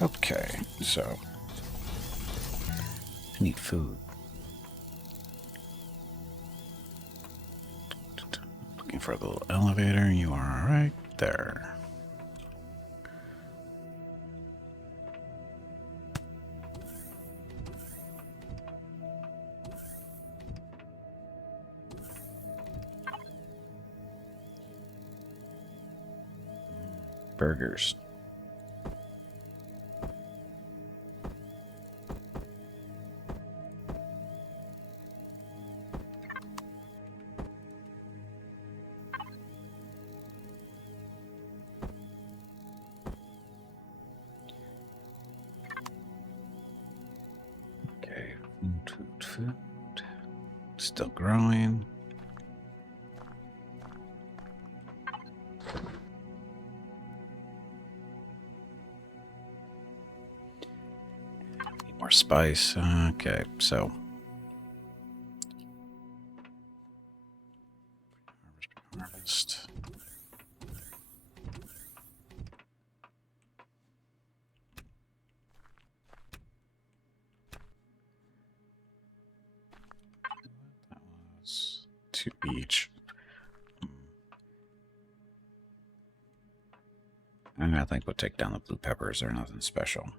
Okay, so I need food. Looking for the little elevator. You are right there. Burgers. Okay, food. Still growing. Need more spice. Okay, so harvest. That was 2 each. I think we'll take down the blue peppers. They're nothing special.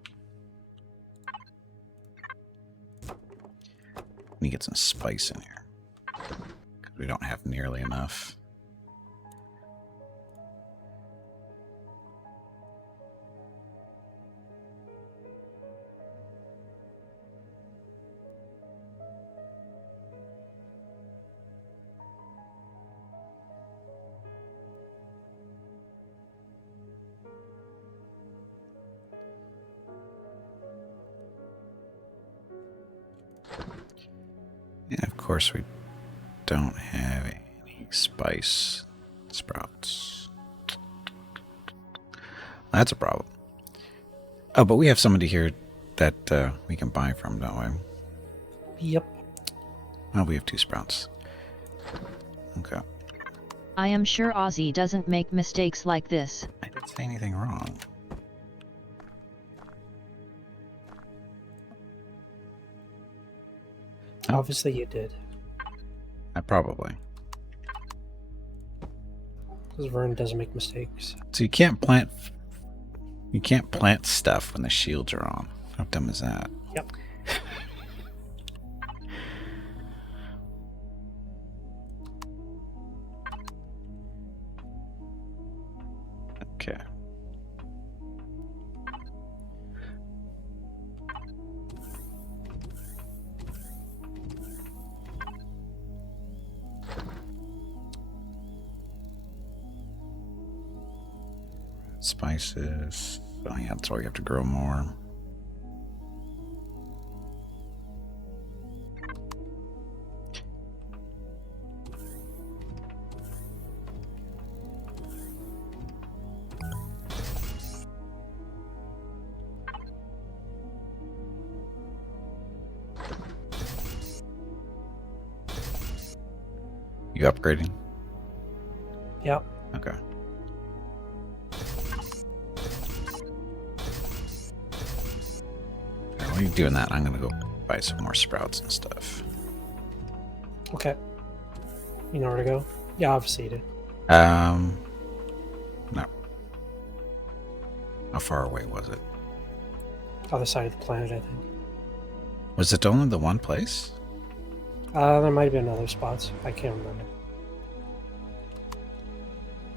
Let me get some spice in here, because we don't have nearly enough. And of course, we don't have any spice sprouts. That's a problem. Oh, but we have somebody here that we can buy from, don't we? Yep. Oh, we have 2 sprouts. Okay. I am sure Ozzy doesn't make mistakes like this. I didn't say anything wrong. Obviously you did. I probably. Because Vern doesn't make mistakes. So you can't plant. You can't plant stuff when the shields are on. How dumb is that? Yep. Okay. Spices. Oh yeah, that's why you have to grow more. You upgrading? Yep. Okay. While you're doing that, I'm gonna go buy some more sprouts and stuff. Okay. You know where to go? Yeah, obviously you did. No. How far away was it? Other side of the planet, I think. Was it only the one place? There might have been other spots. I can't remember.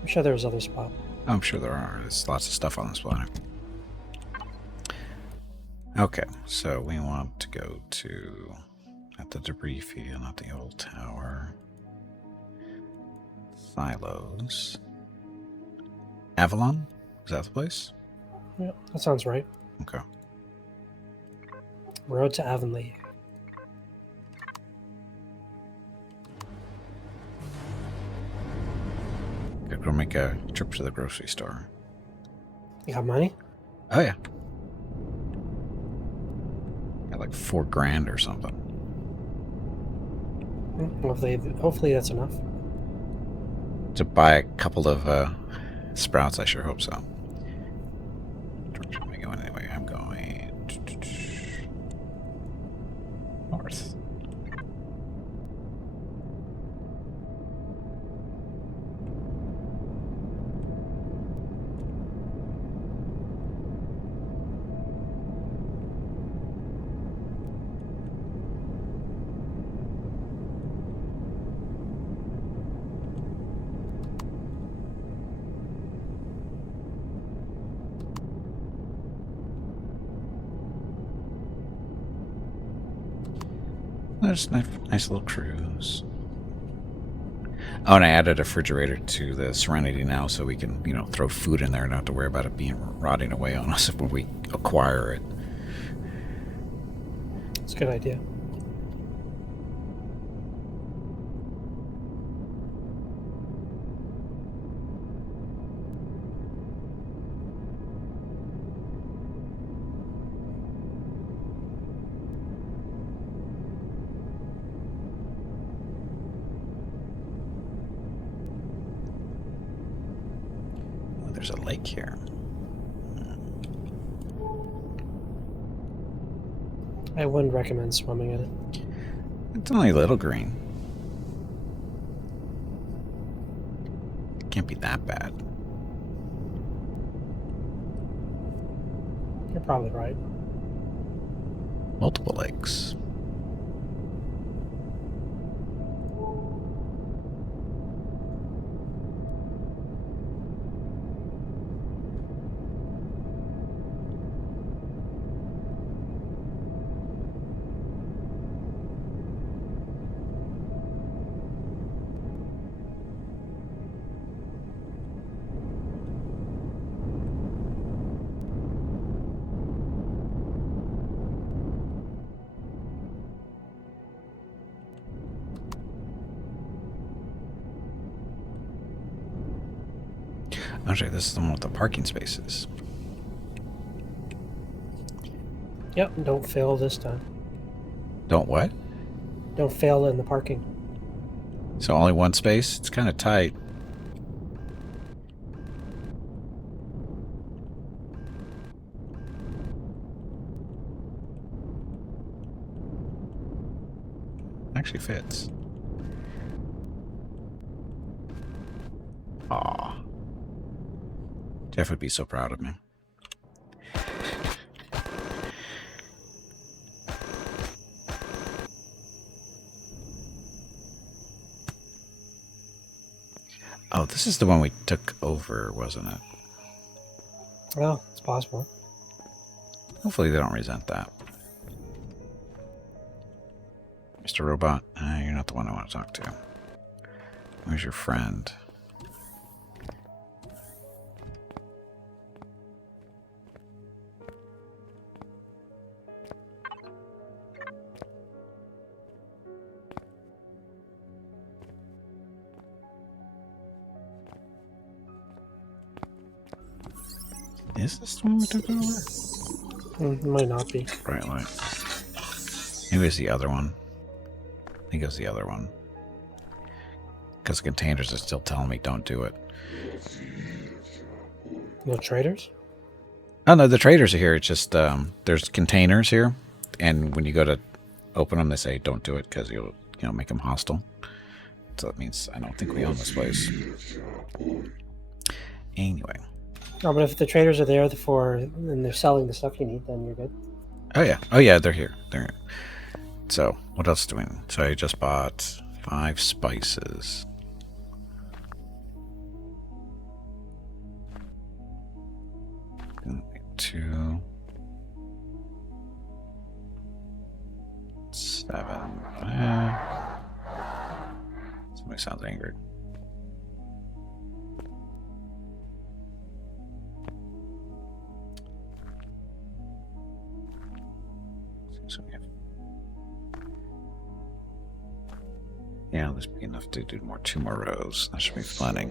I'm sure there was other spots. I'm sure there are. There's lots of stuff on this planet. Okay, so we want to go to at the debris field, not the old tower. Silos. Avalon? Is that the place? Yeah, that sounds right. Okay. Road to Avonlea. Gotta go make a trip to the grocery store. You got money? Oh yeah. Got like $4,000 or something. Hopefully that's enough. To buy a couple of sprouts, I sure hope so. Direction am I going anyway? I'm going Just nice little cruise. Oh, and I added a refrigerator to the Serenity now, so we can, throw food in there and not have to worry about it being rotting away on us when we acquire it. It's a good idea. Oh, there's a lake here. I wouldn't recommend swimming in it. It's only a little green. Can't be that bad. You're probably right. Multiple lakes. Actually, this is the one with the parking spaces. Yep, and don't fail this time. Don't what? Don't fail in the parking. So only one space? It's kind of tight. Actually fits. Aw. Jeff would be so proud of me. Oh, this is the one we took over, wasn't it? Well, it's possible. Hopefully they don't resent that. Mr. Robot, you're not the one I want to talk to. Where's your friend? Is this the one we took over? It might not be. Bright light. Maybe it's the other one. I think it's the other one. Because containers are still telling me don't do it. No traders? Oh no, the traders are here. It's just there's containers here, and when you go to open them, they say don't do it because you'll make them hostile. So that means I don't think we own this place. Anyway. Oh, but if the traders are there and they're selling the stuff you need, then you're good. Oh yeah, they're here. They're here. So what else do we need? So I just bought 5 spices. Two, 7. Somebody sounds angry. So we have, yeah, this be enough to do 2 more rows. That should be plenty.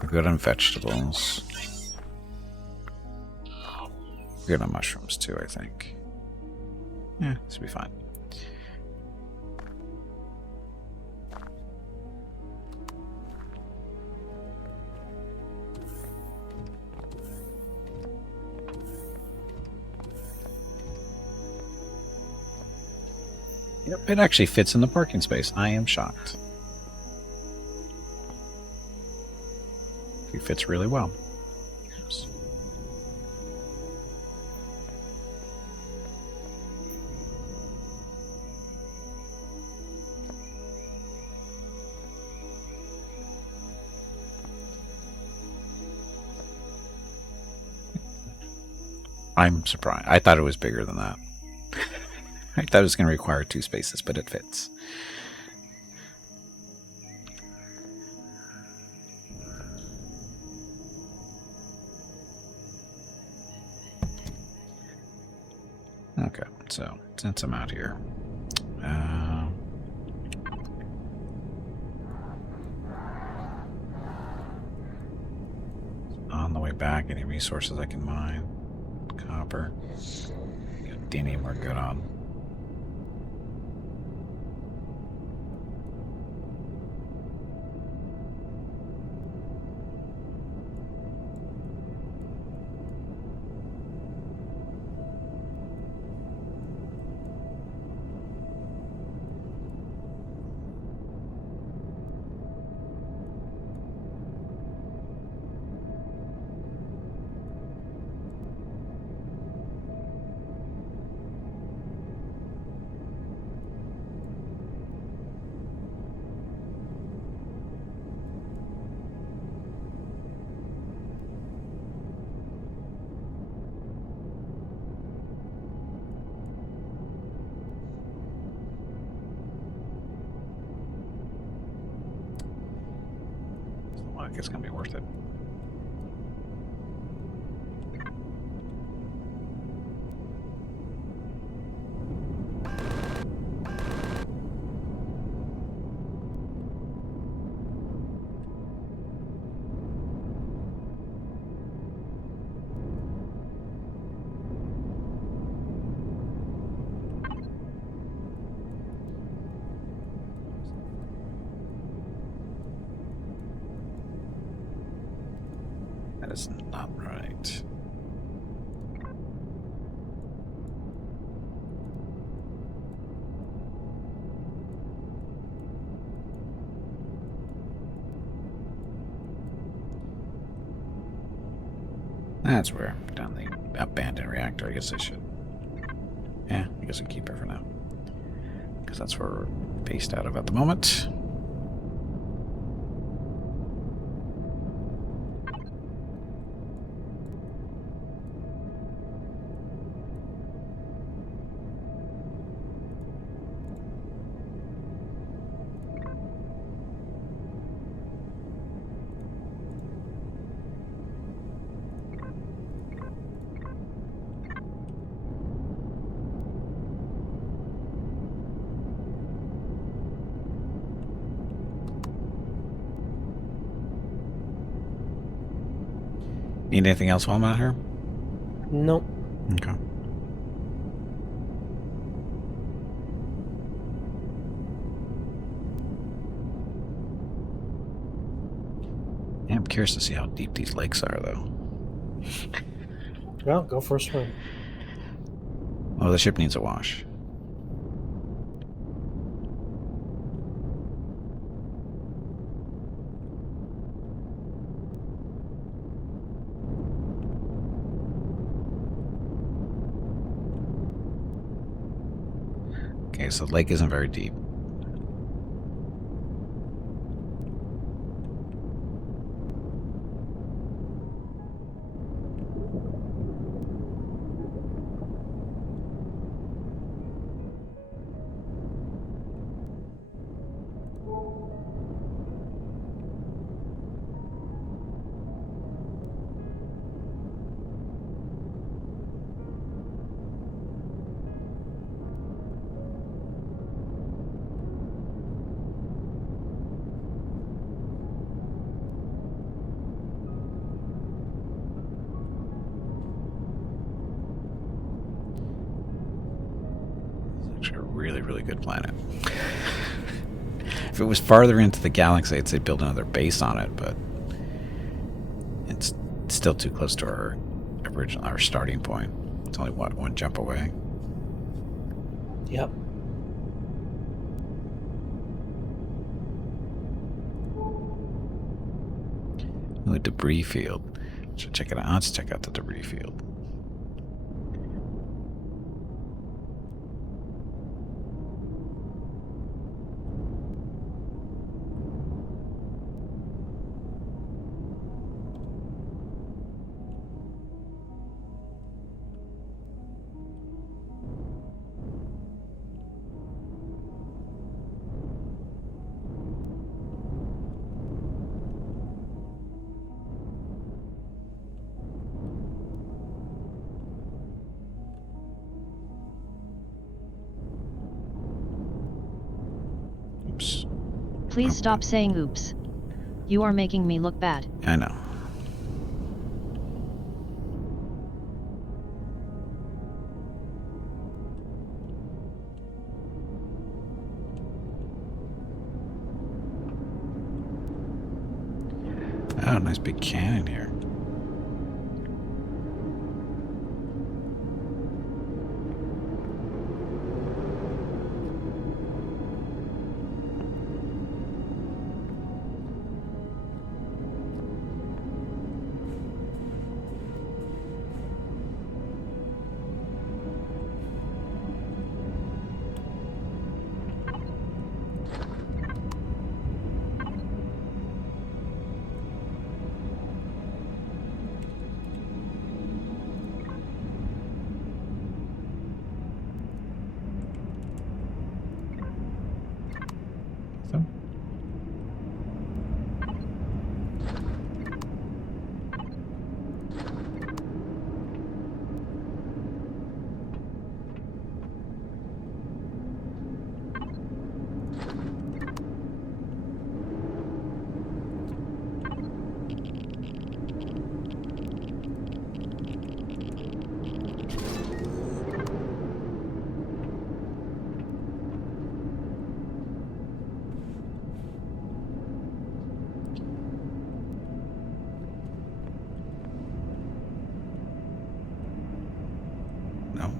We're good on vegetables. We're good on mushrooms too, I think. Yeah, this will be fine. Yep, it actually fits in the parking space. I am shocked. It fits really well. Oops. I'm surprised. I thought it was bigger than that. I thought it was going to require 2 spaces, but it fits. Okay, so since I'm out here, on the way back, any resources I can mine? Copper. Dinium we're good on. I think it's going to be worth it. That is not right. That's where, down the abandoned reactor. I guess I should. Yeah, I guess I keep her for now. Because that's where we're based out of at the moment. Need anything else while I'm out here? Nope. Okay. Yeah, I'm curious to see how deep these lakes are, though. Well, go for a swim. Oh, the ship needs a wash. Okay, so the lake isn't very deep. Really, really good planet. If it was farther into the galaxy, I'd say build another base on it, but it's still too close to our starting point. It's only one jump away. Yep. Ooh, a debris field. Should check it out. Let's check out the debris field. Please stop saying oops. You are making me look bad. I know. Oh, nice big cannon here. No.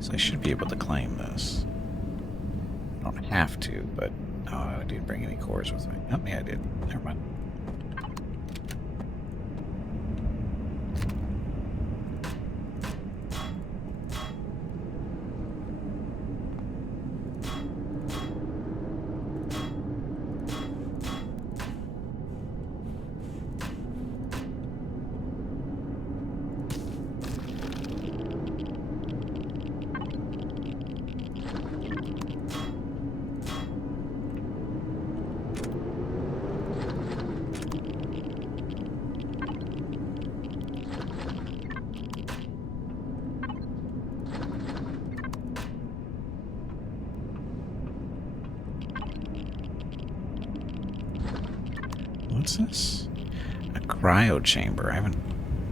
So I should be able to claim this. I don't have to, but... Oh, I didn't bring any cores with me. Oh, yeah, I did. Never mind. What's this? A cryo chamber. I haven't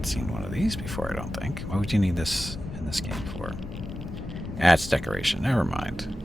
seen one of these before, I don't think. Why would you need this in this game for? That's decoration. Never mind.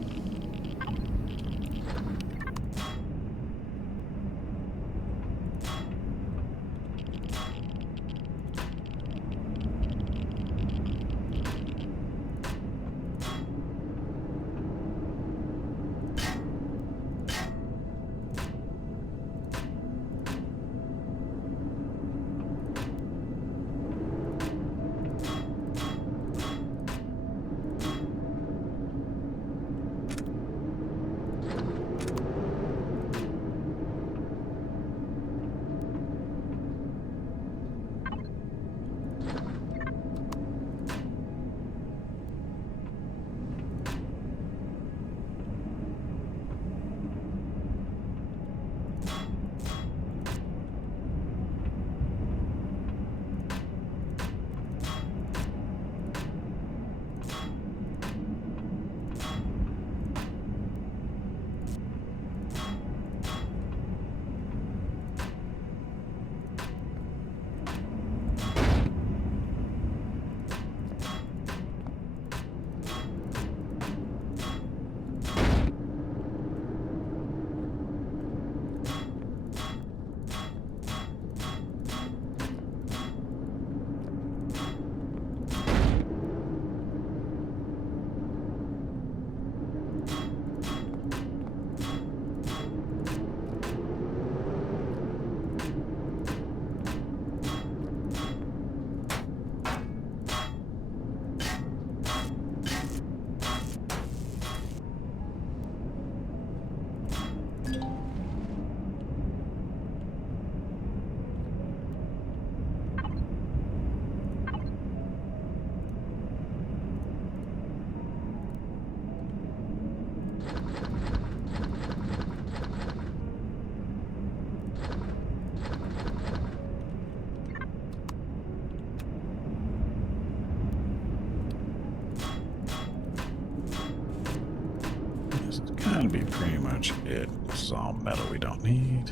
It's gonna be pretty much it. This is all metal we don't need.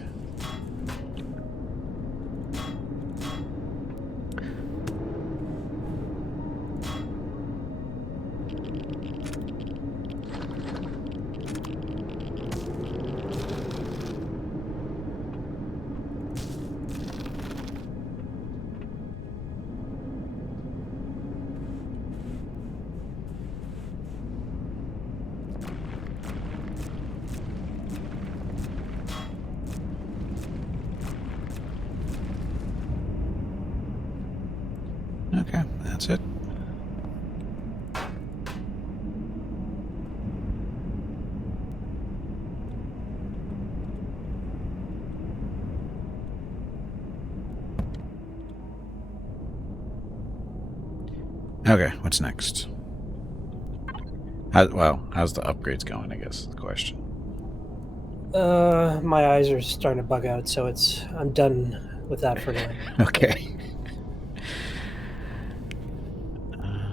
Okay, that's it. Okay, what's next? How's the upgrades going, I guess is the question. My eyes are starting to bug out, so I'm done with that for now. Okay.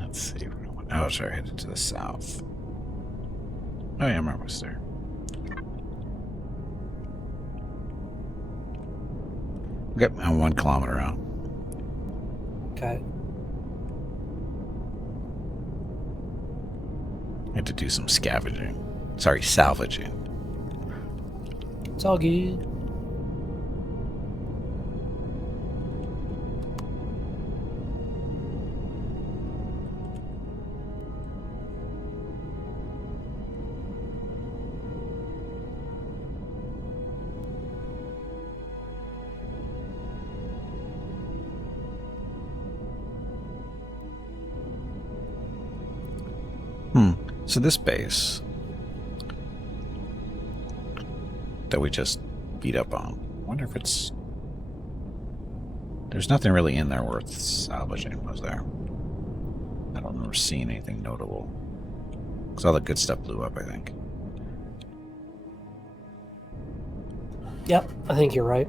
Let's see. Oh, sorry, headed to the south. Oh, yeah, I'm almost there. Okay, I'm 1 kilometer out. Okay. I had to do some scavenging. Sorry, salvaging. It's all good. So this base that we just beat up on, I wonder if it's... There's nothing really in there worth salvaging, was there? I don't remember seeing anything notable. Because all the good stuff blew up, I think. Yep, I think you're right.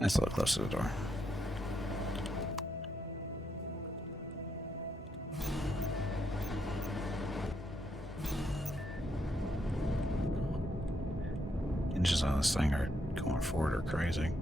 That's a little close to the door. Hinges on this thing are going forward or crazy.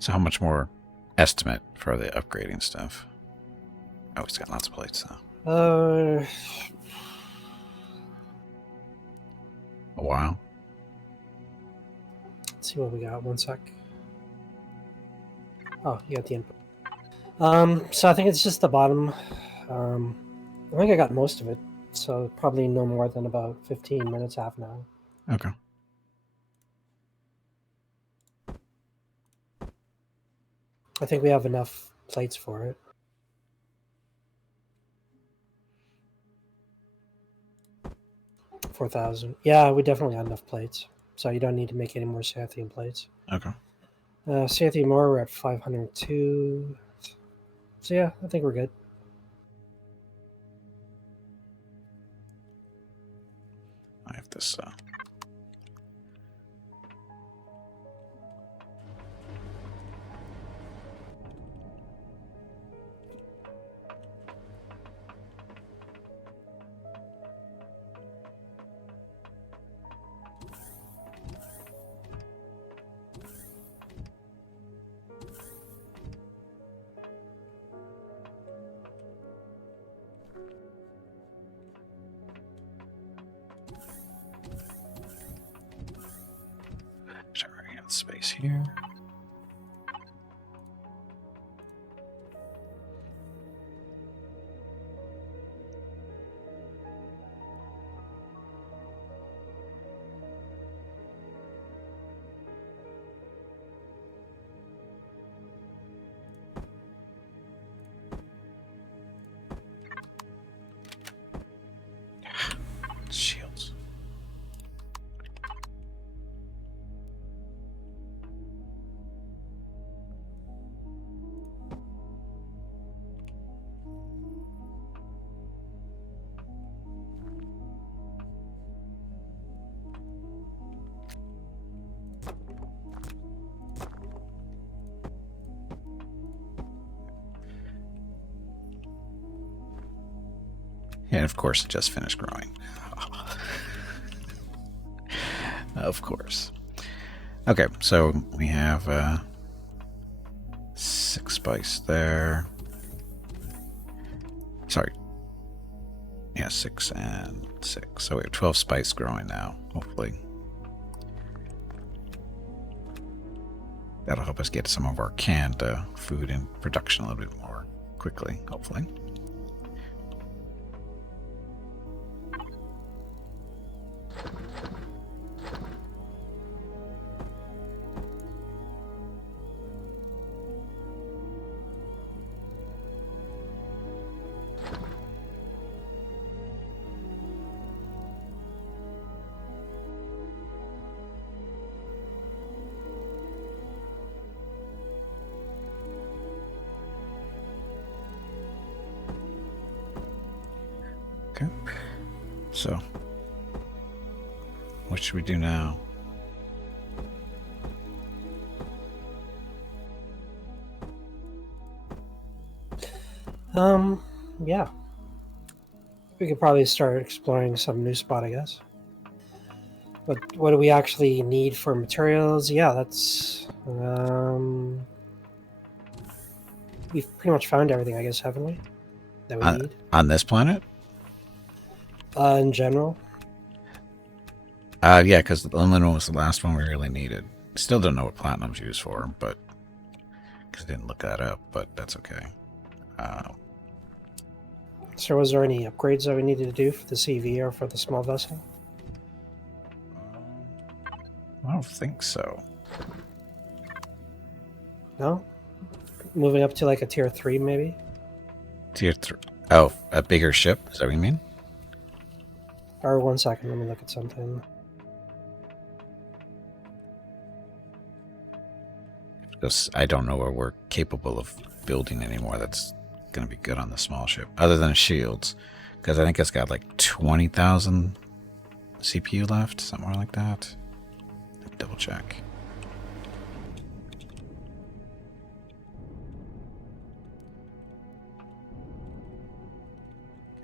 So how much more estimate for the upgrading stuff? Oh, he's got lots of plates though. Uh, A while. Let's see what we got. One sec. Oh, you got the input. So I think it's just the bottom. I think I got most of it, so probably no more than about 15 minutes, half an hour. Okay. I think we have enough plates for it. $4,000. Yeah, we definitely got enough plates, so you don't need to make any more Sathian plates. Okay. Sathian ore, we're at 502. So yeah, I think we're good. I have this. Sorry, I got space here. Shields. And of course, it just finished growing. Of course. Okay, so we have 6 spice there. Sorry. Yeah, 6 and 6. So we have 12 spice growing now, hopefully. That'll help us get some of our canned food in production a little bit more quickly, hopefully. Okay. So, what should we do now? Yeah. We could probably start exploring some new spot, I guess. But what do we actually need for materials? Yeah, that's... we've pretty much found everything, I guess, haven't we? That we need? On this planet? In general? Yeah, because the aluminum was the last one we really needed. Still don't know what platinum's used for, but... because I didn't look that up, but that's okay. So was there any upgrades that we needed to do for the CV or for the small vessel? I don't think so. No? Moving up to like a tier 3 maybe? Tier 3. Oh, a bigger ship? Is that what you mean? Or 1 second, let me look at something. Because I don't know what we're capable of building anymore that's going to be good on the small ship, other than shields. Because I think it's got like 20,000 CPU left, somewhere like that. Double check.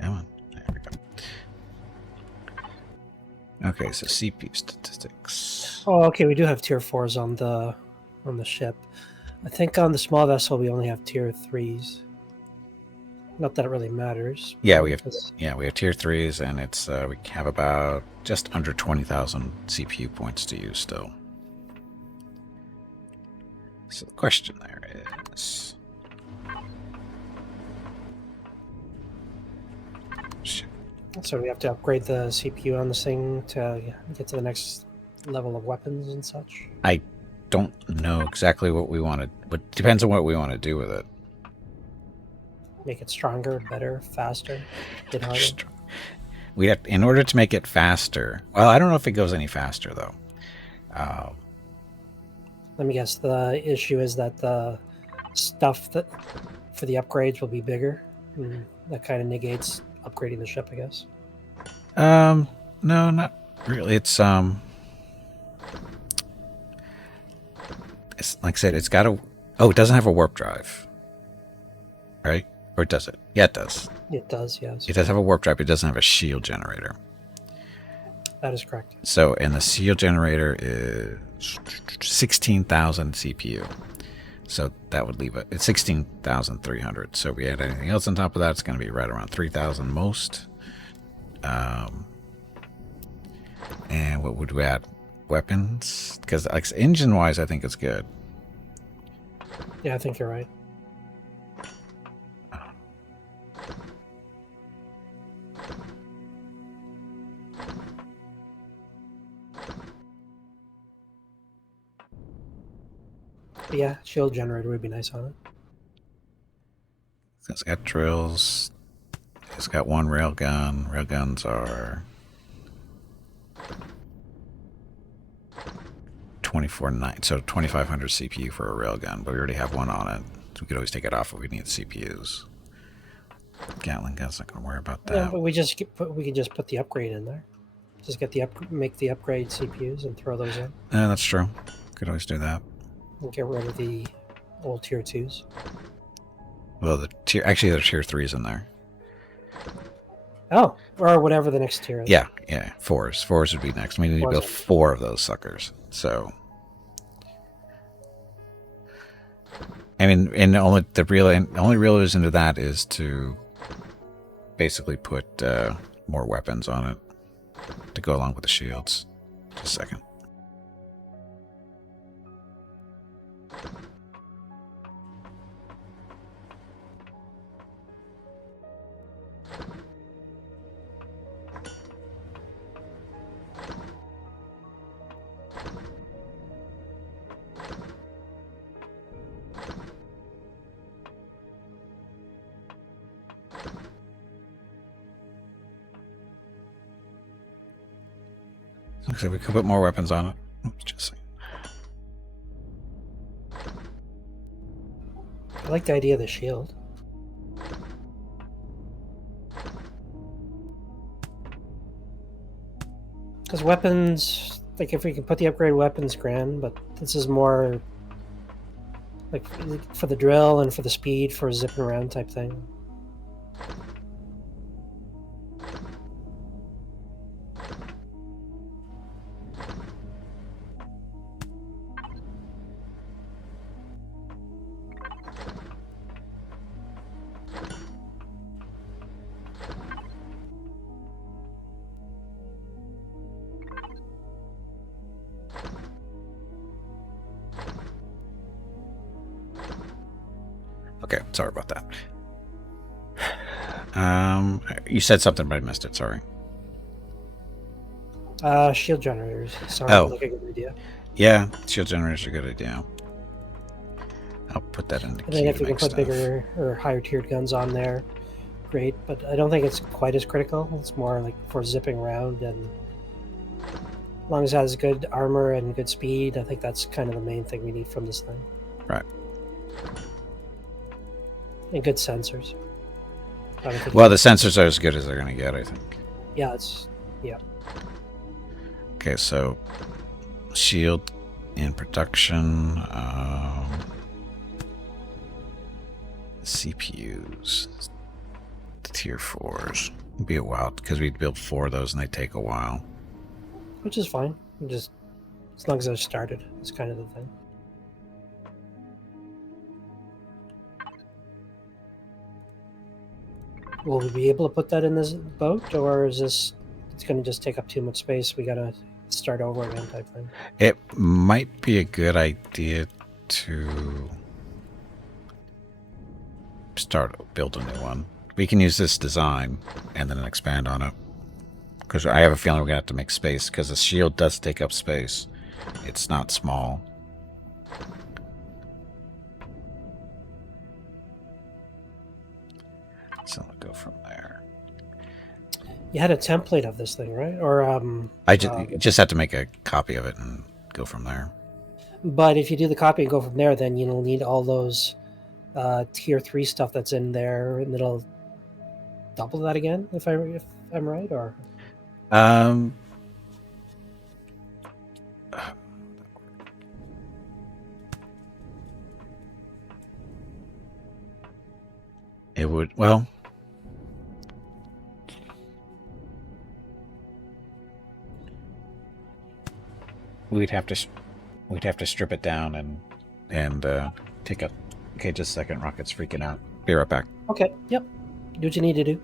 Come on. There we go. Okay, so CPU statistics. Oh, okay, we do have tier 4s on the ship. I think on the small vessel we only have tier 3s. Not that it really matters. Yeah, we have tier 3s, and it's we have about just under 20,000 CPU points to use still. So the question there is... Shit. So we have to upgrade the CPU on this thing to get to the next level of weapons and such. I don't know exactly what we want to... But depends on what we want to do with it. Make it stronger, better, faster, hit harder. We have, in order to make it faster... Well, I don't know if it goes any faster, though. Let me guess, the issue is that the stuff that for the upgrades will be bigger. And that kind of negates upgrading the ship, I guess. No, not really. It's like I said, it's got a... Oh, it doesn't have a warp drive. Right? Or does it? Yeah, it does. It does, yes. It does have a warp drive, but it doesn't have a shield generator. That is correct. So, and the shield generator is 16,000 CPU. So that would leave it at 16,300. So if we add anything else on top of that, it's going to be right around 3,000 most. And what would we add? Weapons? Because like, engine-wise, I think it's good. Yeah, I think you're right. But yeah, shield generator would be nice on it. It's got drills. It's got one railgun. Railguns are 24.9, so 2,500 CPU for a railgun, but we already have one on it. So we could always take it off if we need CPUs. Gatling guns, not gonna worry about that. Yeah, but we can just put the upgrade in there. Just get the make the upgrade CPUs and throw those in. Yeah, that's true. Could always do that. And get rid of the old tier 2s. Well, the tier, actually, there are tier 3s in there. Oh, or whatever the next tier is. Yeah, yeah, 4s. 4s would be next. We need to build 4 of those suckers. So, I mean, and only real reason to that is to basically put more weapons on it to go along with the shields. Just a second. So we could put more weapons on it. Oops, just saying. I like the idea of the shield. Because weapons, like if we can put the upgrade weapons, grand, but this is more like for the drill and for the speed, for zipping around type thing. Okay, sorry about that. You said something, but I missed it. Sorry. Shield generators. Sorry, Oh. like a good idea. Yeah, shield generators are a good idea. I'll put that in the And then queue if to we can make put stuff. bigger or higher tiered guns on there, great. But I don't think it's quite as critical. It's more like for zipping around, and as long as it has good armor and good speed, I think that's kind of the main thing we need from this thing. Right. And good sensors. I don't think Well, the sensors are as good as they're going to get, I think. yeah, it's yeah. Okay, so shield in production. CPUs. The tier 4s. It'd be a while because we'd build 4 of those and they take a while. Which is fine. Just as long as they're started, it's kind of the thing. Will we be able to put that in this boat, or is this it's going to just take up too much space? We got to start over again type thing. It might be a good idea to build a new one. We can use this design and then expand on it. Because I have a feeling we're going to have to make space, because the shield does take up space. It's not small. So we'll go from there. You had a template of this thing, right? Or I just have to make a copy of it and go from there. but if you do the copy and go from there, then you'll need all those tier 3 stuff that's in there, and it'll double that again, if I'm right, or it would, well, we'd have to strip it down and take up. Okay, just a second. Rocket's freaking out. Be right back. okay, yep. Do what you need to do.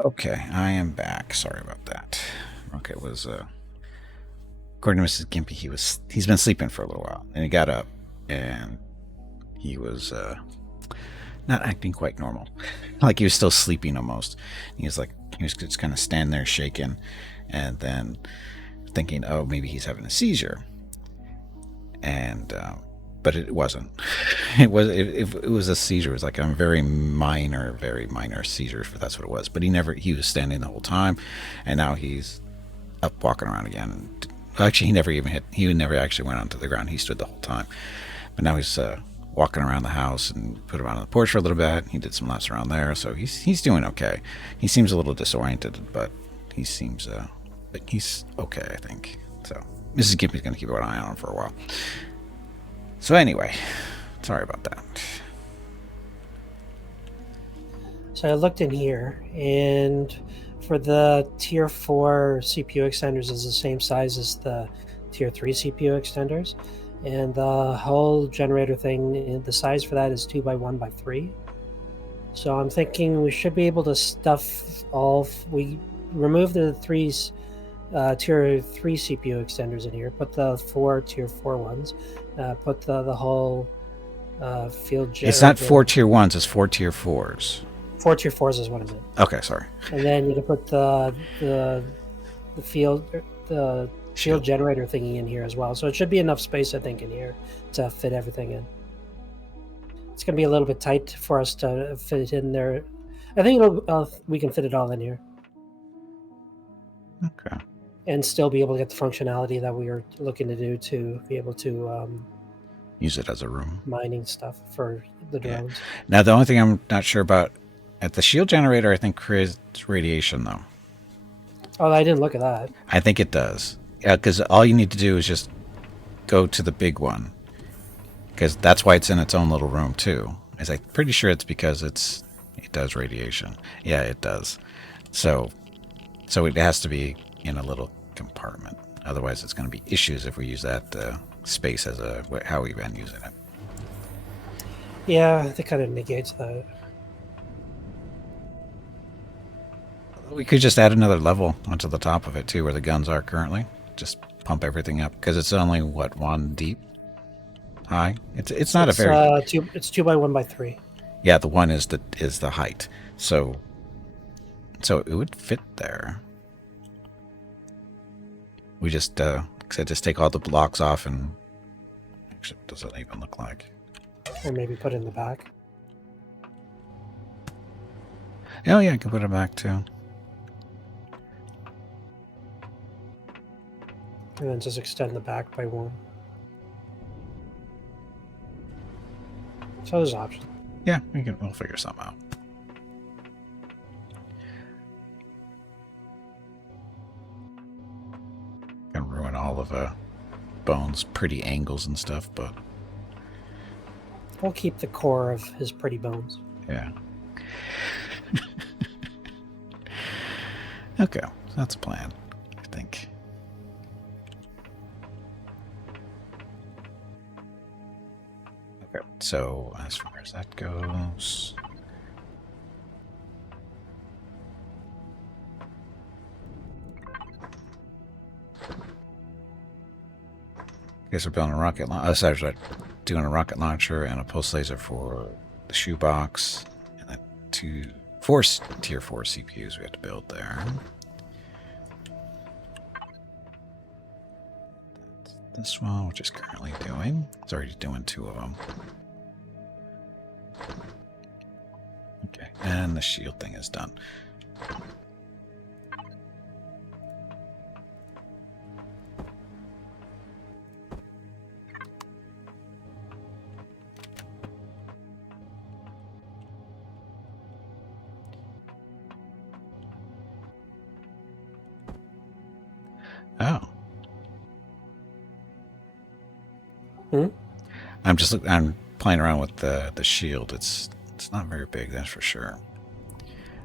Okay, I am back. Sorry about that. Okay, was according to Mrs. Gimpy, he's been sleeping for a little while, and he got up, and he was not acting quite normal, like he was still sleeping almost. He was just kind of standing there shaking, and then thinking, oh, maybe he's having a seizure, and but it wasn't. It was a seizure. It was like a very minor seizure, if that's what it was. But he was standing the whole time, and now he's up walking around again. Actually, he never actually went onto the ground. He stood the whole time. But now he's walking around the house, and put him out on the porch for a little bit. He did some laps around there, so he's doing okay. He seems a little disoriented, but he's okay, I think. So Mrs. Gimpy's going to keep an eye on him for a while. So anyway, sorry about that. So I looked in here, and for the tier 4 CPU extenders is the same size as the tier 3 CPU extenders. And the whole generator thing, the size for that is 2x1x3. So I'm thinking we should be able to stuff we remove the tier 3 CPU extenders in here, put the 4 tier 4 ones, put the whole field generator. It's not 4 tier 1s, it's 4 tier 4s. 4 tier 4s is what I meant. Okay, sorry. And then you can put the field generator thingy in here as well. So it should be enough space, I think, in here to fit everything in. It's going to be a little bit tight for us to fit it in there. I think we can fit it all in here. Okay. And still be able to get the functionality that we are looking to do to be able to use it as a room. Mining stuff for the drones. Yeah. Now, the only thing I'm not sure about, at the shield generator, I think creates radiation, though. Oh, I didn't look at that. I think it does. Yeah, because all you need to do is just go to the big one. Because that's why it's in its own little room, too. I'm pretty sure it's because it does radiation. Yeah, it does. So it has to be in a little compartment. Otherwise, it's going to be issues if we use that space as how we've been using it. Yeah, that kind of negates that. We could just add another level onto the top of it, too, where the guns are currently. Just pump everything up. Because it's only, one deep? High? It's not a very... It's 2x1x3. Yeah, the one is the height. So it would fit there. We just take all the blocks off and... Actually, what does it even look like? Or maybe put it in the back. Oh yeah, I can put it back too. And then just extend the back by 1. So there's options. Yeah, we'll figure something out. Gonna ruin all of Bones' pretty angles and stuff, but we'll keep the core of his pretty bones. Yeah. Okay, so that's a plan, I think. Okay, so as far as that goes... Guess we're building a rocket launcher. Doing a rocket launcher and a pulse laser for the shoebox, and then 4 tier 4 CPUs we have to build there. That's this one, which is currently doing. It's already doing 2 of them. Okay, and the shield thing is done. Oh. I'm playing around with the shield. It's not very big, that's for sure.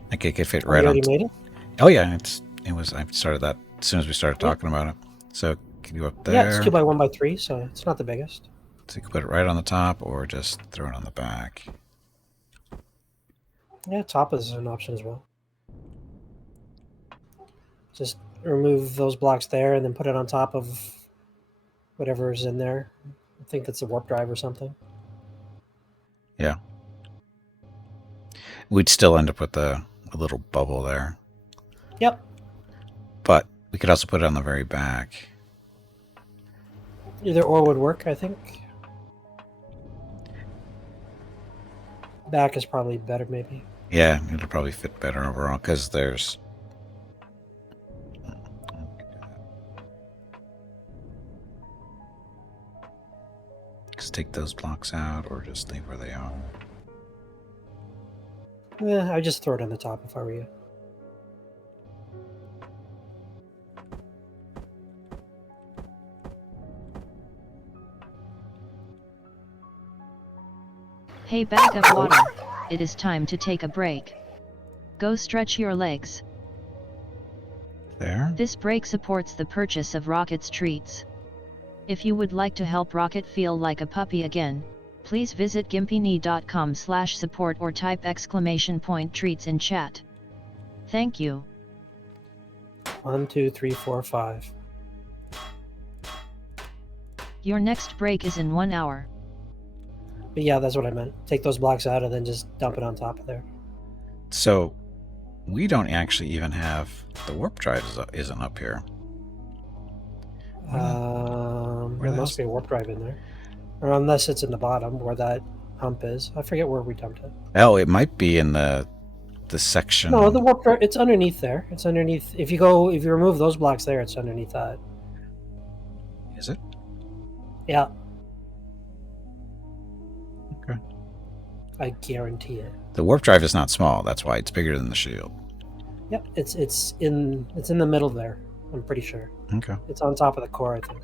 Like it could fit right on. You already made it? Oh yeah, it was. I started that as soon as we started talking about it. So can you up there? Yeah, it's 2x1x3, so it's not the biggest. So you can put it right on the top, or just throw it on the back. Yeah, top is an option as well. Just remove those blocks there and then put it on top of whatever's in there. I think it's a warp drive or something. Yeah. We'd still end up with a little bubble there. Yep. But we could also put it on the very back. Either or would work, I think. Back is probably better, maybe. Yeah, it'll probably fit better overall because there's... Just take those blocks out or just leave where they are. I'd just throw it on the top if I were you. Hey, bag of water, it is time to take a break. Go stretch your legs. There. This break supports the purchase of Rocket's treats. If you would like to help Rocket feel like a puppy again, please visit gimpyknee.com/support or type !treats in chat. Thank you. 1, 2, 3, 4, 5. Your next break is in 1 hour. But yeah, that's what I meant. Take those blocks out and then just dump it on top of there. So we don't actually even have... The warp drive isn't up here. There must be a warp drive in there. Or unless it's in the bottom where that hump is. I forget where we dumped it. Oh, it might be in the section... No, the warp drive, it's underneath there. It's underneath. If you remove those blocks there, it's underneath that. Is it? Yeah. Okay. I guarantee it. The warp drive is not small. That's why it's bigger than the shield. Yep, it's in the middle there. I'm pretty sure. Okay. It's on top of the core, I think.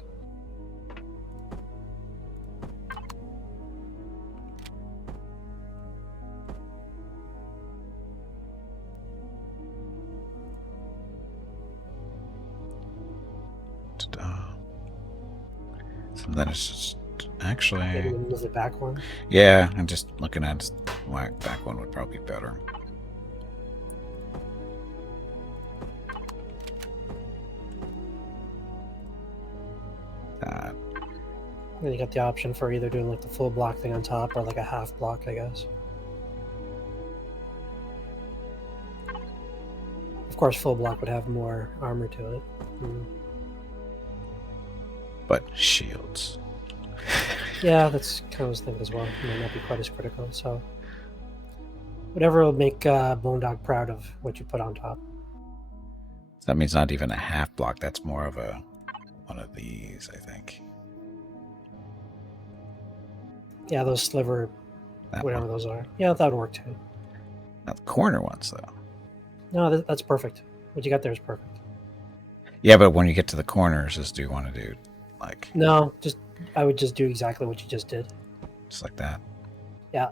Ta-da. So then it's just actually... Maybe move the back one. Yeah, I'm just looking at why back one would probably be better. That. Then you got the option for either doing like the full block thing on top or like a half block, I guess. Of course, full block would have more armor to it. But shields. Yeah, that's kind of what I was thinking as well. It might not be quite as critical, so... Whatever will make Boondog proud of what you put on top. That means not even a half block. That's more of a one of these, I think. Yeah, those sliver, That whatever one. those are. Yeah, that would work too. Not the corner ones, though. No, that's perfect. What you got there is perfect. Yeah, but when you get to the corners, do you want to do like No, I would just do exactly what you just did. just like that? Yeah.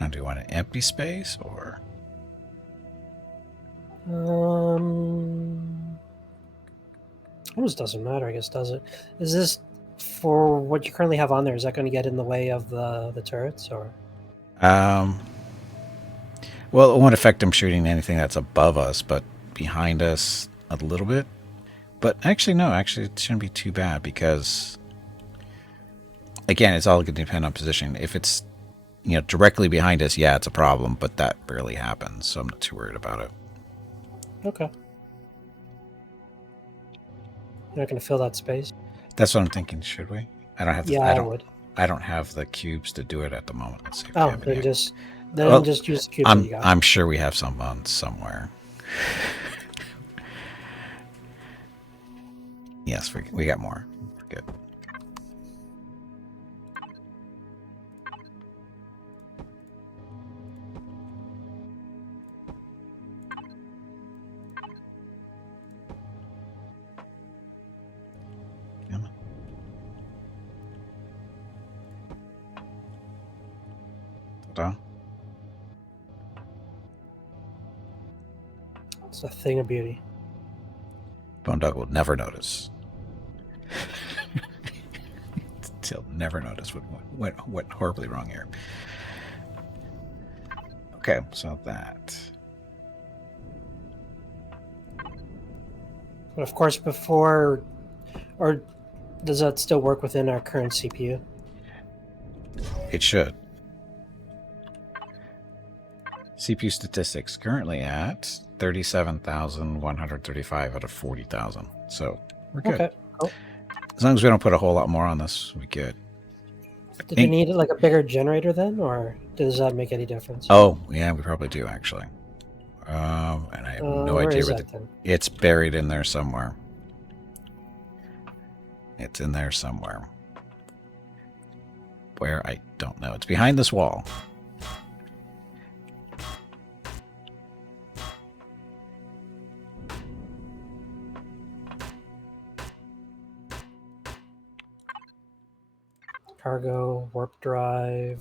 Now, do you want an empty space or? Almost doesn't matter, I guess, does it? Is this for what you currently have on there? Is that going to get in the way of the turrets, or? Well, it won't affect them shooting anything that's above us, but behind us a little bit. But actually, no. Actually, it shouldn't be too bad because, again, it's all going to depend on position. If it's directly behind us, yeah, it's a problem, but that rarely happens, so I'm not too worried about it. Okay. You're not going to fill that space? That's what I'm thinking. Should we? I don't have. Yeah, I would. I don't have the cubes to do it at the moment. Let's see if we Oh, have then any. just use the cubes that you got. I'm sure we have some on somewhere. Yes, we got more. Good. It's a thing of beauty. Bone Dog will never notice. He'll never notice what went horribly wrong here. Okay, so that. But of course, before, or does that still work within our current CPU? It should. CPU statistics currently at 37,135 out of 40,000. So we're good. Okay, cool. As long as we don't put a whole lot more on this, we good. Did we need like a bigger generator then, or does that make any difference? Oh, yeah, we probably do actually. And I have no where idea is where that then? it's buried in there somewhere. It's in there somewhere. Where, I don't know. It's behind this wall. Cargo, warp drive.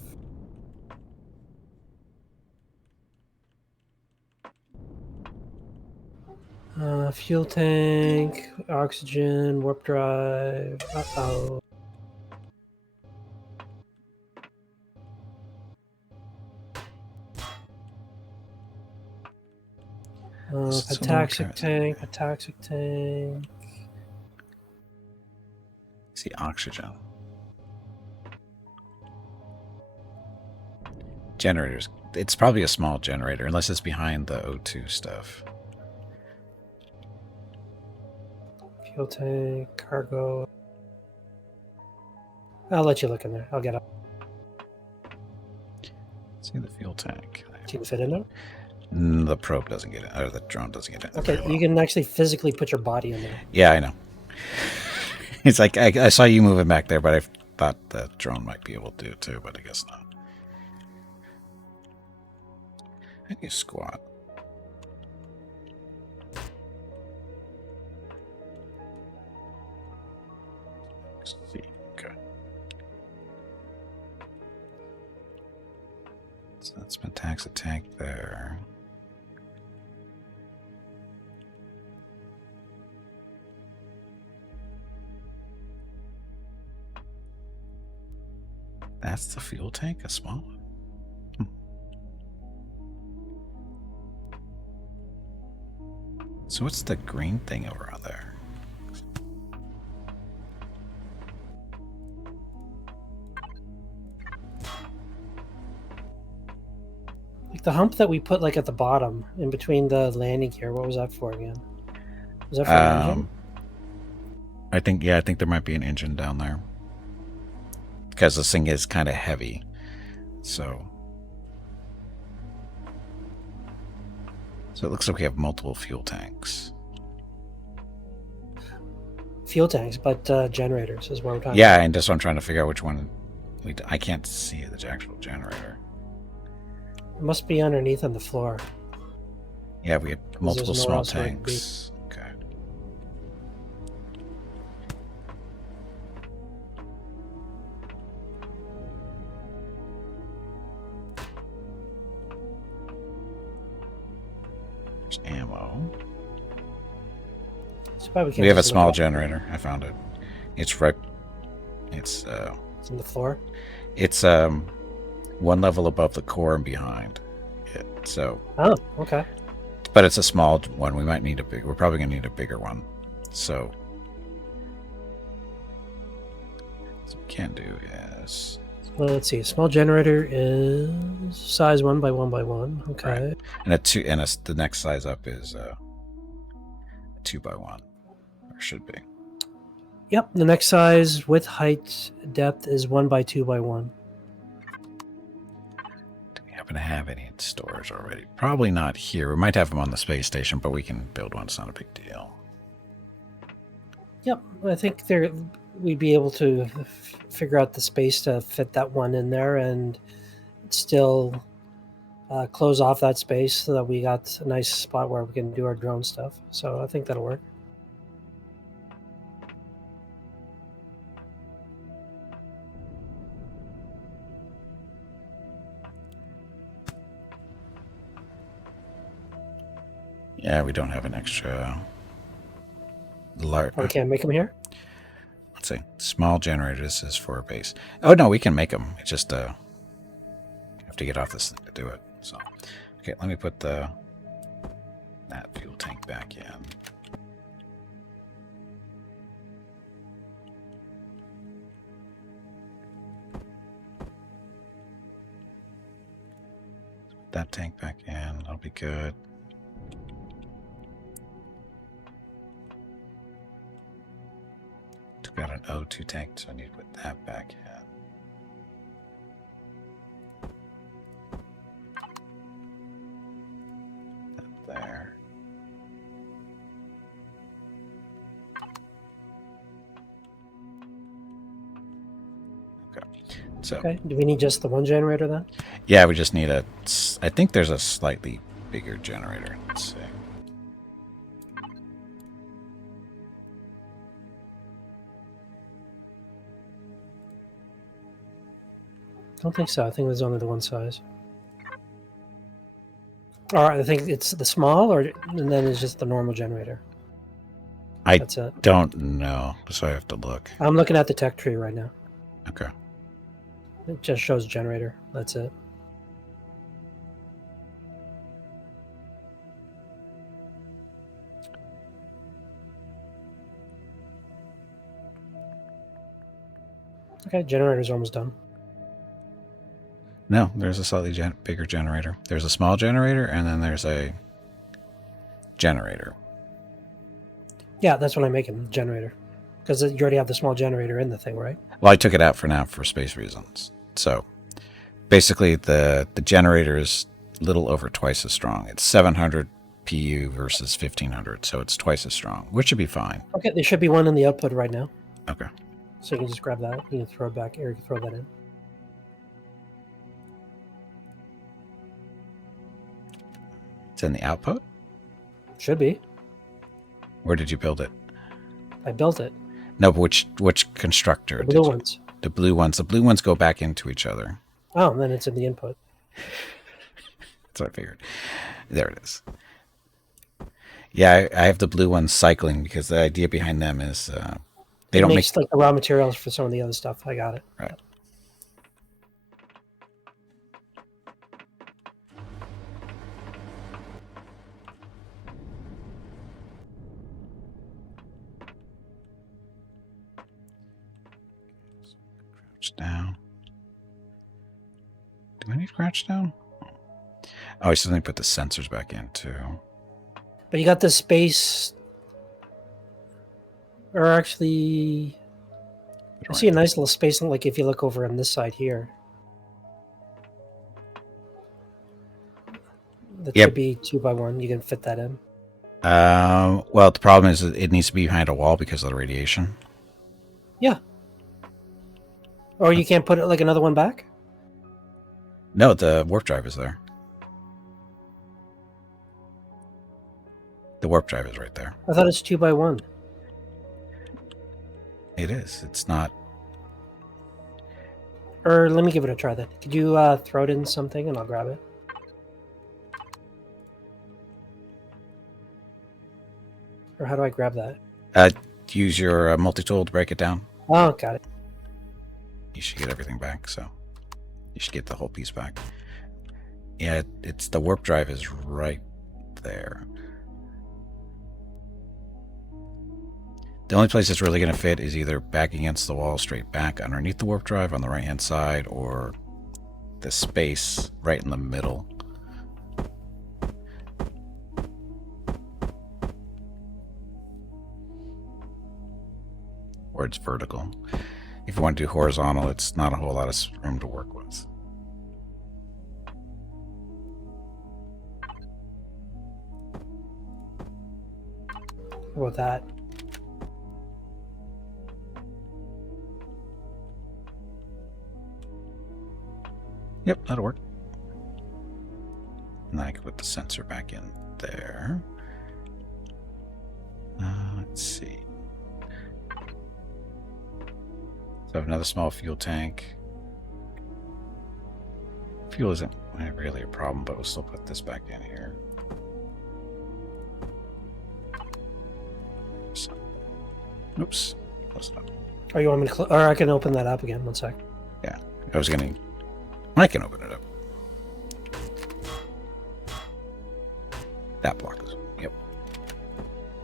Fuel tank, oxygen, warp drive. Uh-oh. Pataxic tank, pataxic tank. See, oxygen. Generators. It's probably a small generator, unless it's behind the O2 stuff. Fuel tank, cargo. I'll let you look in there. I'll get up. See the fuel tank. You can fit in there? The probe doesn't get it, or the drone doesn't get it. Okay, you can actually physically put your body in there. Yeah, I know. It's like, I saw you moving back there, but I thought the drone might be able to do it too, but I guess not. How do you squat? Let's see. Okay. So that's Pentax tank there. That's the fuel tank, a small one. So what's the green thing over on there? Like the hump that we put like at the bottom in between the landing gear. What was that for again? Was that for an engine? I think there might be an engine down there. Because this thing is kind of heavy. So it looks like we have multiple fuel tanks. Fuel tanks, but generators is what we're talking Yeah, about. and that's what I'm trying to figure out which one. I can't see the actual generator. It must be underneath on the floor. Yeah, we have multiple nowhere small else where it could be. tanks. Okay. There's ammo. So probably We can't have a just look small up. generator. I found it. It's right. It's It's on the floor. It's one level above the core and behind it. So, Oh, okay. but it's a small one. We might need a big. We're probably gonna need a bigger one. So what we can do is Well, let's see. A small generator is size 1 by 1 by 1. Okay. Right. The next size up is a 2 by 1, or should be. Yep. The next size width, height, depth is 1 by 2 by 1. Do we happen to have any in storage already? Probably not here. We might have them on the space station, but we can build one. It's not a big deal. Yep. I think we'd be able to figure out the space to fit that one in there and still close off that space so that we got a nice spot where we can do our drone stuff. So I think that'll work. Yeah, we don't have an extra large. Oh, we can't make them here? Let's see. Small generators is for a base. Oh, no, we can make them. It's just you have to get off this thing to do it. So, okay, let me put that fuel tank back in. That tank back in. That'll be good. Took out an O2 tank, so I need to put that back in. That there. Okay. So. Okay. Do we need just the one generator then? Yeah, we just need I think there's a slightly bigger generator. Let's see. I don't think so. I think there's only the one size. All right, I think it's the small, and then it's just the normal generator. That's it. Don't know, so I have to look. I'm looking at the tech tree right now. Okay. It just shows generator. That's it. Okay, generator's almost done. No, there's a slightly bigger generator. There's a small generator, and then there's a generator. Yeah, that's what I'm making, generator. Because you already have the small generator in the thing, right? Well, I took it out for now for space reasons. So, basically, the generator is a little over twice as strong. It's 700 PU versus 1500, so it's twice as strong, which should be fine. Okay, there should be one in the output right now. Okay. So you can just grab that. You can throw it back, or you can throw that in. It's in the output? Should be. Where did you build it? I built it. No, but which constructor? The blue ones. The blue ones. The blue ones go back into each other. Oh, and then it's in the input. That's what I figured. There it is. Yeah, I have the blue ones cycling because the idea behind them is they don't make like the raw materials for some of the other stuff. I got it. Right. Crouch down. Do I need to crouch down? Oh, I still need to put the sensors back in too. But you got the space, or actually, I see a nice little space. Like if you look over on this side here, that should be 2x1. You can fit that in. Well, the problem is it needs to be behind a wall because of the radiation. Yeah. Or you can't put it like another one back? No, the warp drive is there. The warp drive is right there. I thought it's 2x1. It is. It's not. Or let me give it a try then. Could you throw it in something and I'll grab it? Or how do I grab that? Use your multi-tool to break it down. Oh, got it. You should get everything back, so you should get the whole piece back. Yeah, it's the warp drive is right there. The only place it's really going to fit is either back against the wall, straight back underneath the warp drive on the right-hand side, or the space right in the middle. Or it's vertical. If you want to do horizontal, it's not a whole lot of room to work with. How about that? Yep, that'll work. And then I can put the sensor back in there. Let's see. So I have another small fuel tank. Fuel isn't really a problem, but we'll still put this back in here. Oops. Close it up. Or you want me to, or I can open that up again. One sec. Yeah. I can open it up. That block is. Yep.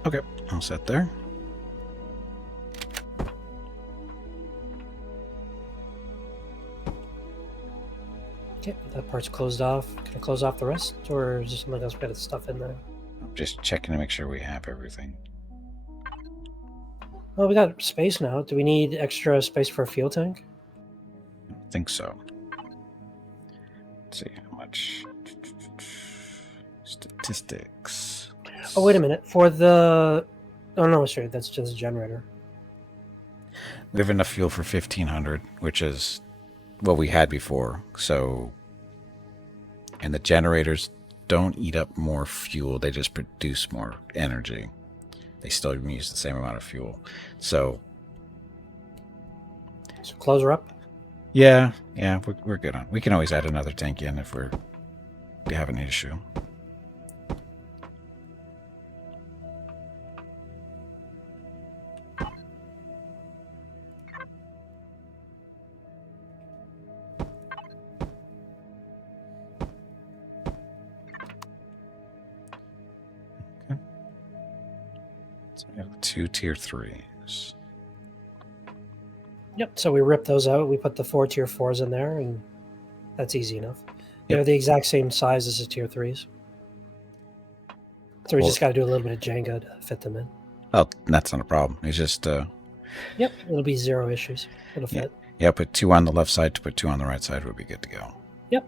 Okay. All set there. Okay, that part's closed off. Can I close off the rest, or is there something else we got stuff in there? I'm just checking to make sure we have everything. Well, we got space now. Do we need extra space for a fuel tank? I think so. Let's see how much. Statistics. Oh, wait a minute. For the... Oh, no, sorry. That's just a generator. We have enough fuel for 1,500, which is what we had before. So, and the generators don't eat up more fuel. They just produce more energy. They still use the same amount of fuel. So close her up? Yeah, we're good on. We can always add another tank in if we have an issue. Okay. So we have 2 tier 3s. Yep, so we rip those out. We put the 4 tier 4s in there, and that's easy enough. Yep. They're the exact same size as the tier 3s. So we just got to do a little bit of Jenga to fit them in. Oh, that's not a problem. It's just... Yep, it'll be 0 issues. It'll fit. Yeah, put 2 on the left side to put 2 on the right side would be good to go. Yep.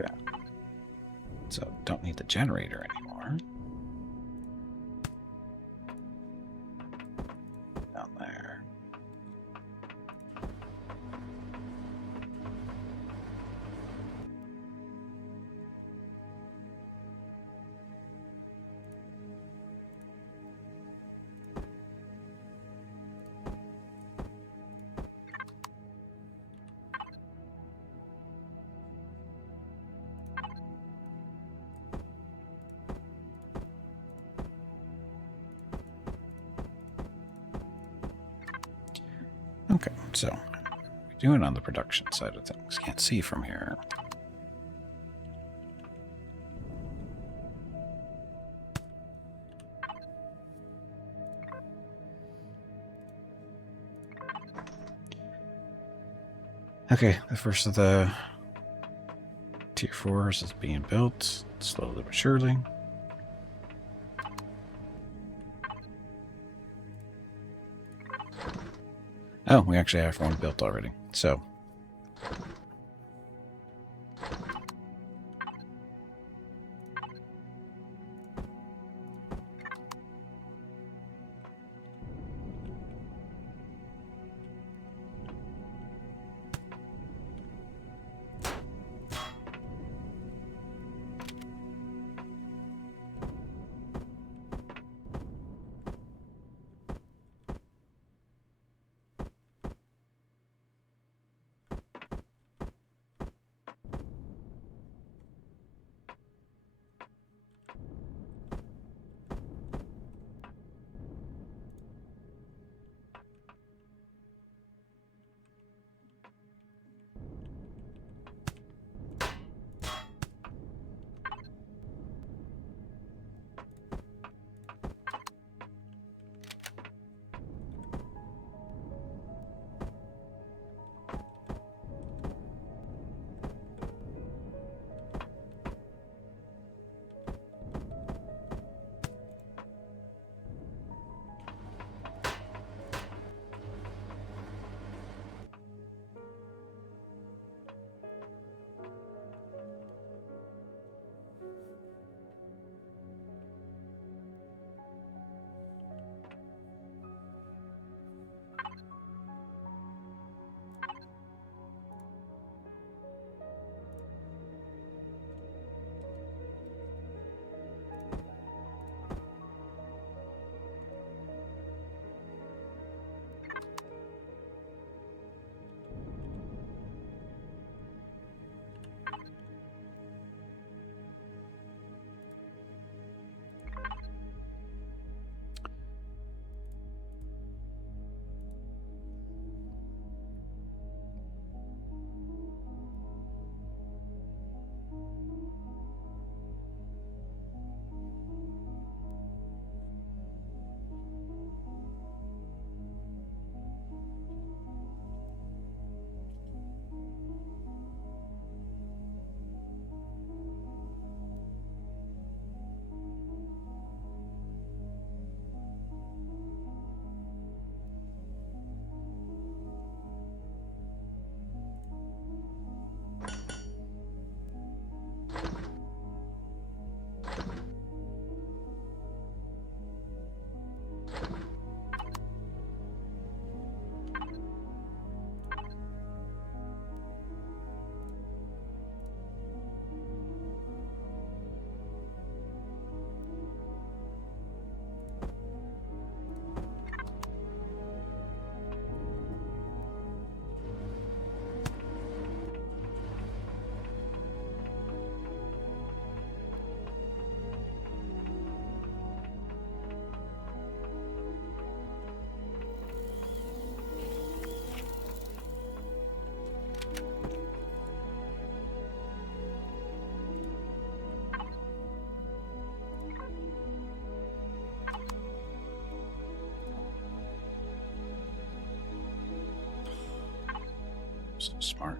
Okay. So, don't need the generator anymore. Down there. Okay, so we're doing on the production side of things. Can't see from here. Okay, the first of the tier 4s is being built slowly but surely. Oh, we actually have one built already. So, So smart.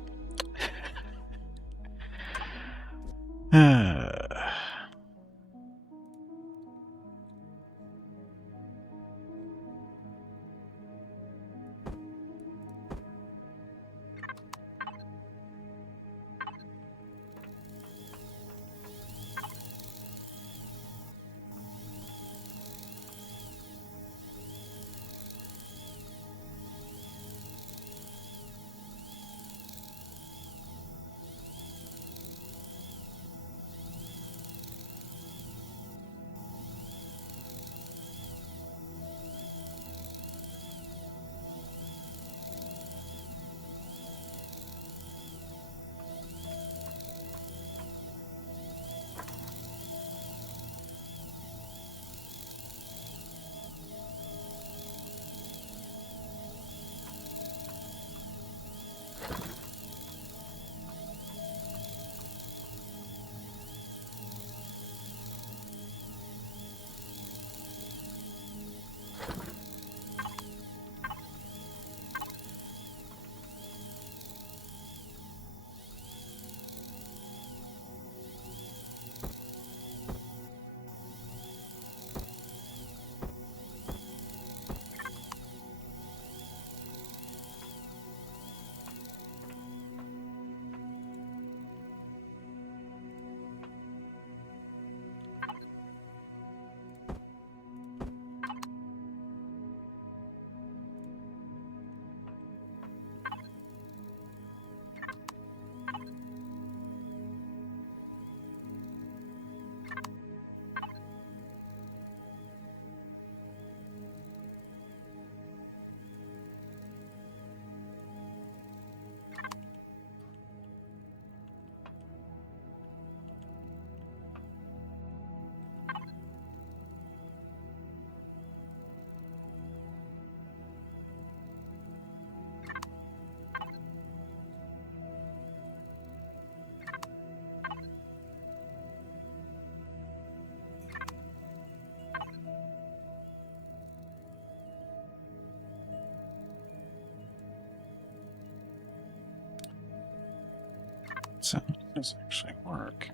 So, does actually work.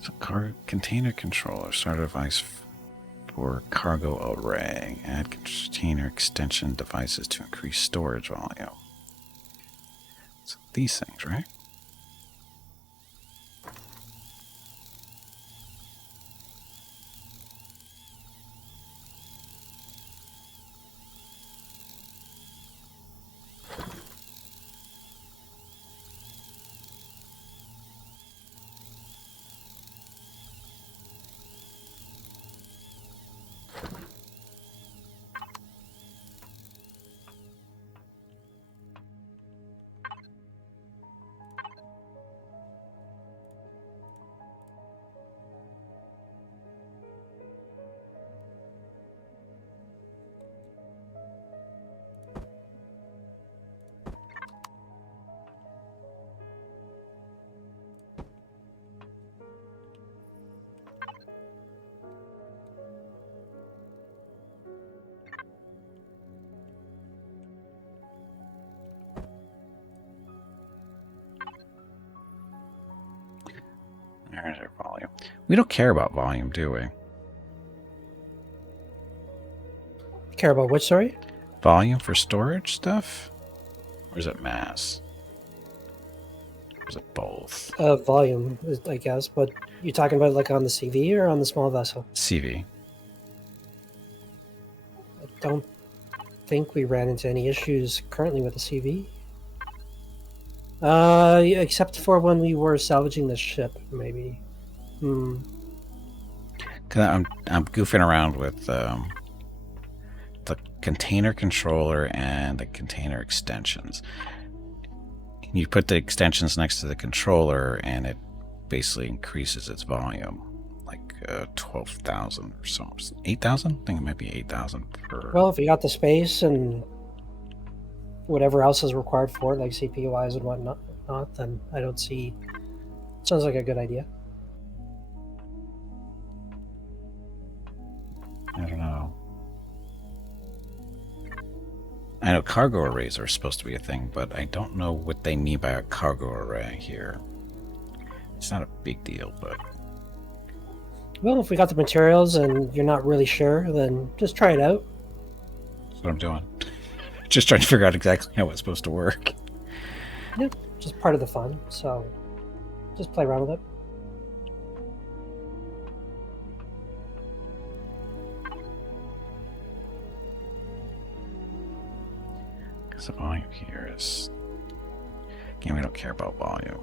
So, container controller, start a device for cargo array. Add container extension devices to increase storage volume. So these things, right? There's our volume. We don't care about volume, do we? Care about which, sorry? Volume for storage stuff? Or is it mass? Or is it both? Volume, I guess. But you're talking about like on the CV or on the small vessel? CV. I don't think we ran into any issues currently with the CV. Except for when we were salvaging the ship, maybe. Cause I'm goofing around with the container controller and the container extensions. You put the extensions next to the controller, and it basically increases its volume, like 12,000 or something. 8,000? I think it might be 8,000 per. Well, if you got the space and whatever else is required for it, like CPU-wise and whatnot, then I don't see. Sounds like a good idea. I don't know. I know cargo arrays are supposed to be a thing, but I don't know what they mean by a cargo array here. It's not a big deal, but... Well, if we got the materials and you're not really sure, then just try it out. That's what I'm doing. Just trying to figure out exactly how it's supposed to work. Yeah, just part of the fun, so just play around with it. Because the volume here is... Again, we don't care about volume.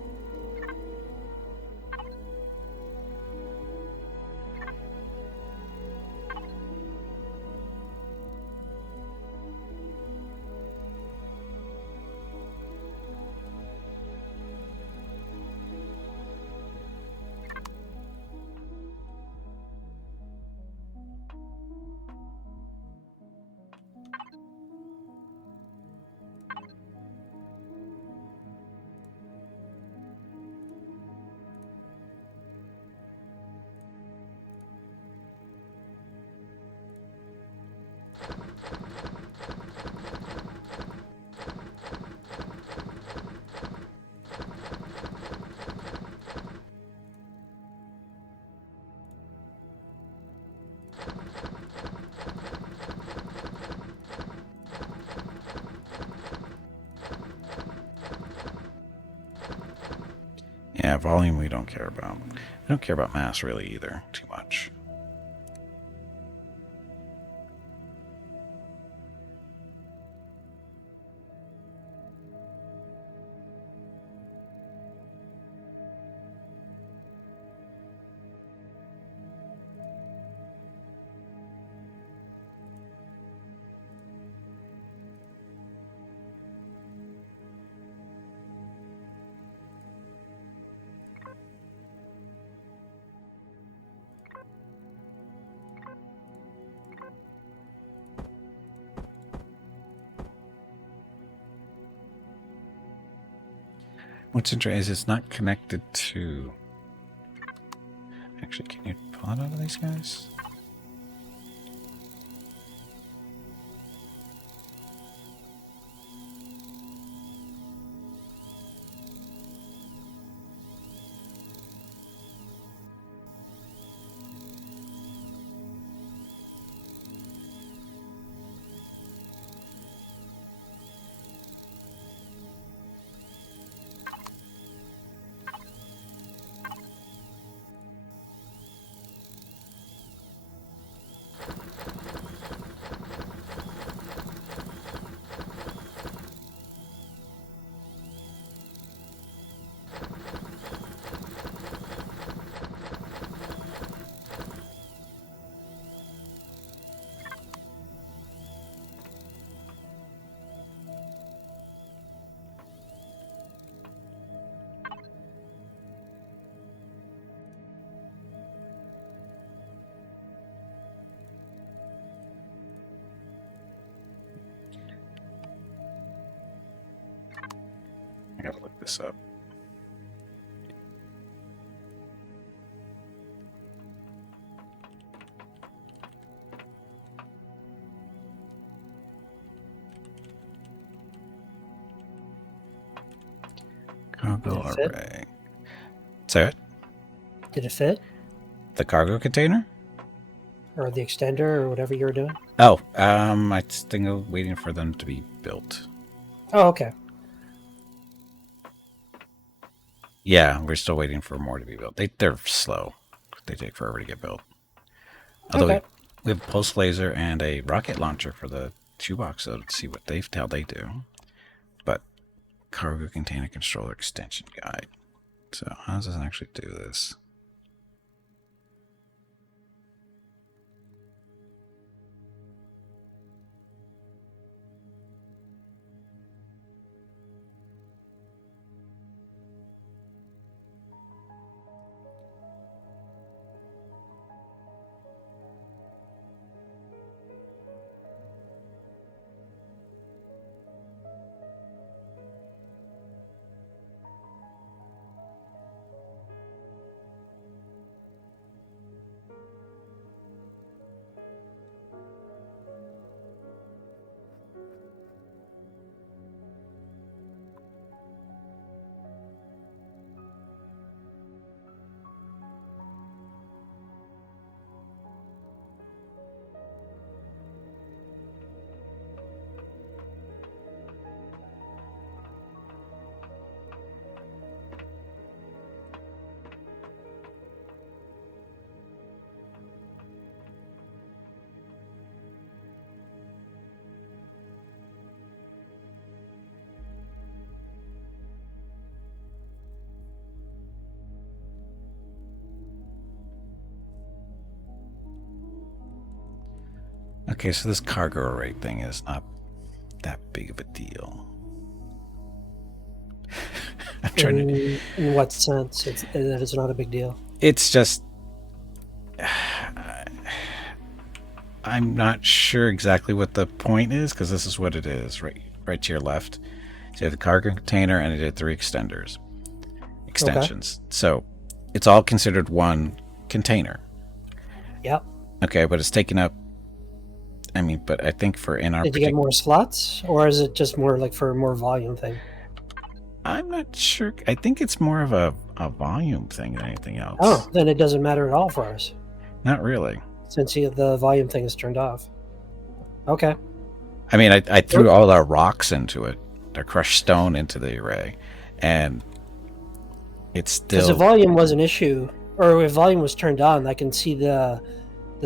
Yeah, volume we don't care about. We don't care about mass really either, too much. What's interesting is it's not connected to... Actually, can you pull it out of these guys? I gotta look this up. Cargo Did it fit? array. Say it? Did it fit? The cargo container? Or the extender or whatever you were doing? Oh, I think I'm waiting for them to be built. Oh, okay. Yeah, we're still waiting for more to be built. They're slow. They take forever to get built. Although Okay. we have a pulse laser and a rocket launcher for the shoebox, so let's see what how they do. But cargo container controller extension guide. So how does this actually do this? Okay, so this cargo array thing is not that big of a deal. I'm trying to. In what sense? That it's not a big deal. It's just. I'm not sure exactly what the point is, because this is what it is, right to your left. So you have the cargo container, and it did 3 extensions. Okay. So it's all considered one container. Yep. Okay, but it's taken up. I mean, but I think for in our Did you get more slots, or is it just more like for a more volume thing? I'm not sure. I think it's more of a volume thing than anything else. Oh, then it doesn't matter at all for us, Not really. since the volume thing is turned off. Okay. I mean, I threw all our rocks into it, our crushed stone into the array, and it's still. Because if volume was an issue, or if volume was turned on, I can see the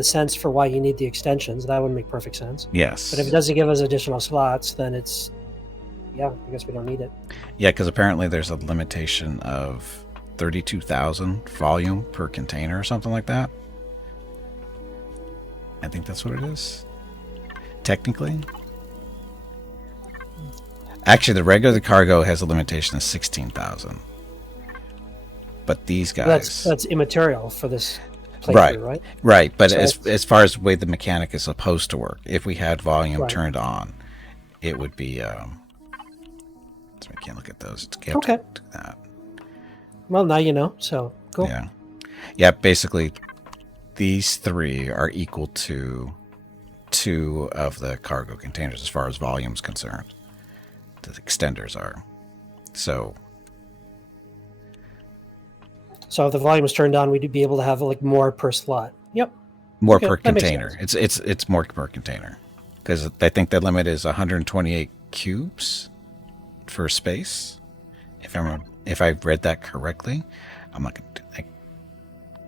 sense for why you need the extensions. That would make perfect sense. Yes. But if it doesn't give us additional slots, then it's, yeah, I guess we don't need it. Yeah, because apparently there's a limitation of 32,000 volume per container or something like that. I think that's what it is. Technically. Actually, the regular cargo has a limitation of 16,000. But these guys... That's immaterial for this playthrough, right? Right, but So as far as the way the mechanic is supposed to work, if we had volume Right. turned on, it would be... so we can't look at those. Okay. Do that. Well, now you know, so cool. Yeah. Yeah, basically, these 3 are equal to 2 of the cargo containers as far as volume's concerned. The extenders are. So So if the volume was turned on, we'd be able to have like more per slot. Yep. more Okay, per that makes container. It's more per container. Because I think the limit is 128 cubes for space. If I read that correctly. I'm not going to do that.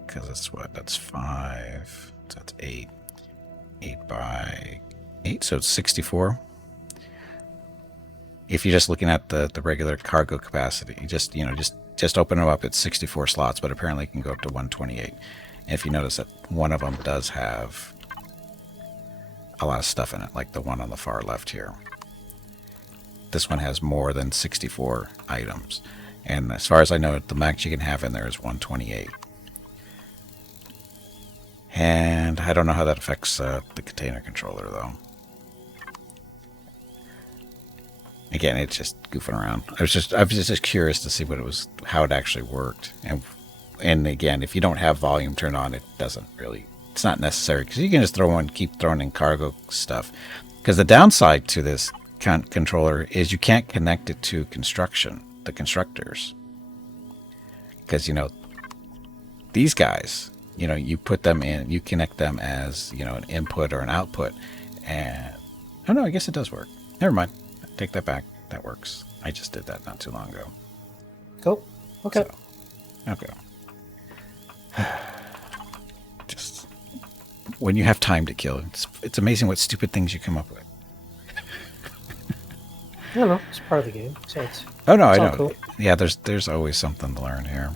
Because that's 5. So that's 8. 8 by 8, so it's 64. If you're just looking at the regular cargo capacity, just open them up, it's 64 slots, but apparently it can go up to 128. And if you notice that one of them does have a lot of stuff in it, like the one on the far left here. This one has more than 64 items. And as far as I know, the max you can have in there is 128. And I don't know how that affects the container controller, though. Again, it's just goofing around. I was just curious to see how it actually worked. And again, if you don't have volume turned on, it's not necessary, because you can just keep throwing in cargo stuff. Because the downside to this controller is you can't connect it to the constructors. Because, these guys, you put them in, you connect them as, an input or an output. And, oh no, I guess it does work. Never mind. Take that back. That works. I just did that not too long ago. Cool. Okay. Okay. Just when you have time to kill, it's amazing what stupid things you come up with. I don't know. It's part of the game, so it's. Oh no, I all know. cool. Yeah, there's always something to learn here.